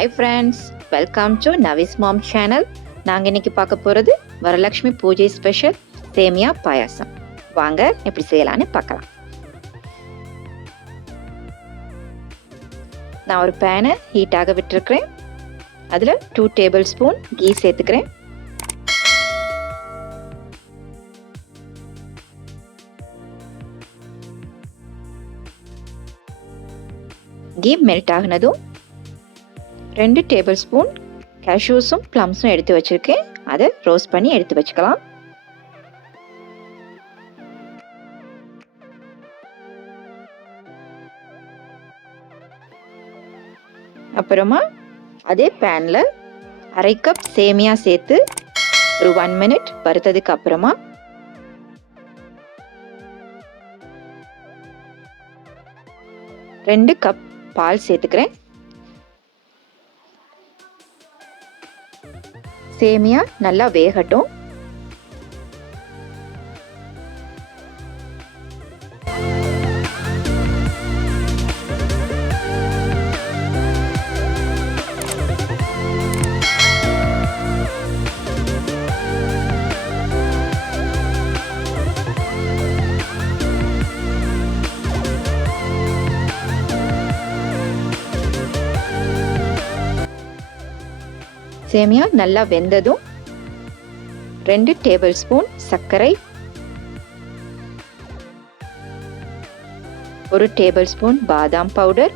Hi friends, welcome to Navi's Mom channel. நாங்க இன்னைக்கு பார்க்க போறது வரலட்சுமி பூஜை ஸ்பெஷல் சேமியா பாயாசம். வாங்க எப்படி செய்யலாம்னு பார்க்கலாம். நான் ஒரு பேனை ஹீட் ஆக விட்டுருக்கேன். அதுல 2 டேபிள் ஸ்பூன் கீ சேர்த்துக்கிறேன். கீ மெல்ட் ஆகினதும் 2 டேபிள் ஸ்பூன் கேஷ்யூஸும் ப்ளம்ஸும் எடுத்து வச்சிருக்கேன். அதை ரோஸ்ட் பண்ணி எடுத்து வச்சுக்கலாம். அப்புறமா அதே பேன்ல 1/2 கப் சேமியா சேர்த்து ஒரு 1 மினிட் வறுத்ததுக்கு அப்புறமா ரெண்டு கப் பால் சேர்த்துக்கிறேன். சேமியா நல்லா வேகட்டும். சேமியா நல்லா வெந்ததும் 2 டேபிள் ஸ்பூன் சர்க்கரை, 1 டேபிள் ஸ்பூன் பாதாம் பவுடர்,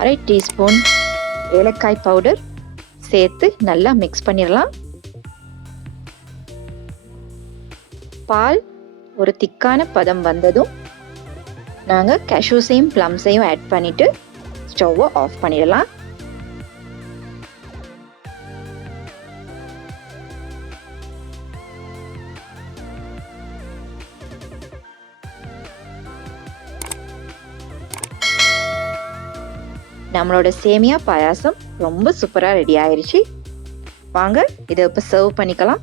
1/2 டீஸ்பூன் ஏலக்காய் பவுடர் சேர்த்து நல்லா மிக்ஸ் பண்ணிடலாம். பால் ஒரு திக்கான பதம் வந்ததும் நாங்கள் கேஷ்யூஸையும் ப்ளம்ஸையும் ஆட் பண்ணிட்டு ஸ்டவ்வை ஆஃப் பண்ணிடலாம். நம்மளோட சேமியா பாயாசம் ரொம்ப சூப்பராக ரெடி ஆயிருச்சு. வாங்க இதை இப்போ சர்வ் பண்ணிக்கலாம்.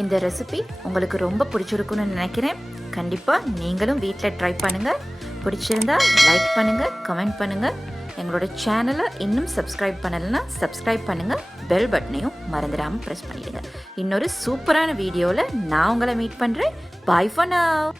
இந்த ரெசிபி உங்களுக்கு ரொம்ப பிடிச்சிருக்குன்னு நினைக்கிறேன். கண்டிப்பாக நீங்களும் வீட்டில் ட்ரை பண்ணுங்கள். பிடிச்சிருந்தா லைக் பண்ணுங்கள், கமெண்ட் பண்ணுங்கள். எங்களோட சேனலை இன்னும் சப்ஸ்கிரைப் பண்ணலைன்னா சப்ஸ்கிரைப் பண்ணுங்கள். பெல் பட்டனையும் மறந்துடாமல் ப்ரெஸ் பண்ணிடுங்க. இன்னொரு சூப்பரான வீடியோவில் நான் உங்களை மீட் பண்ணுறேன். Bye for now.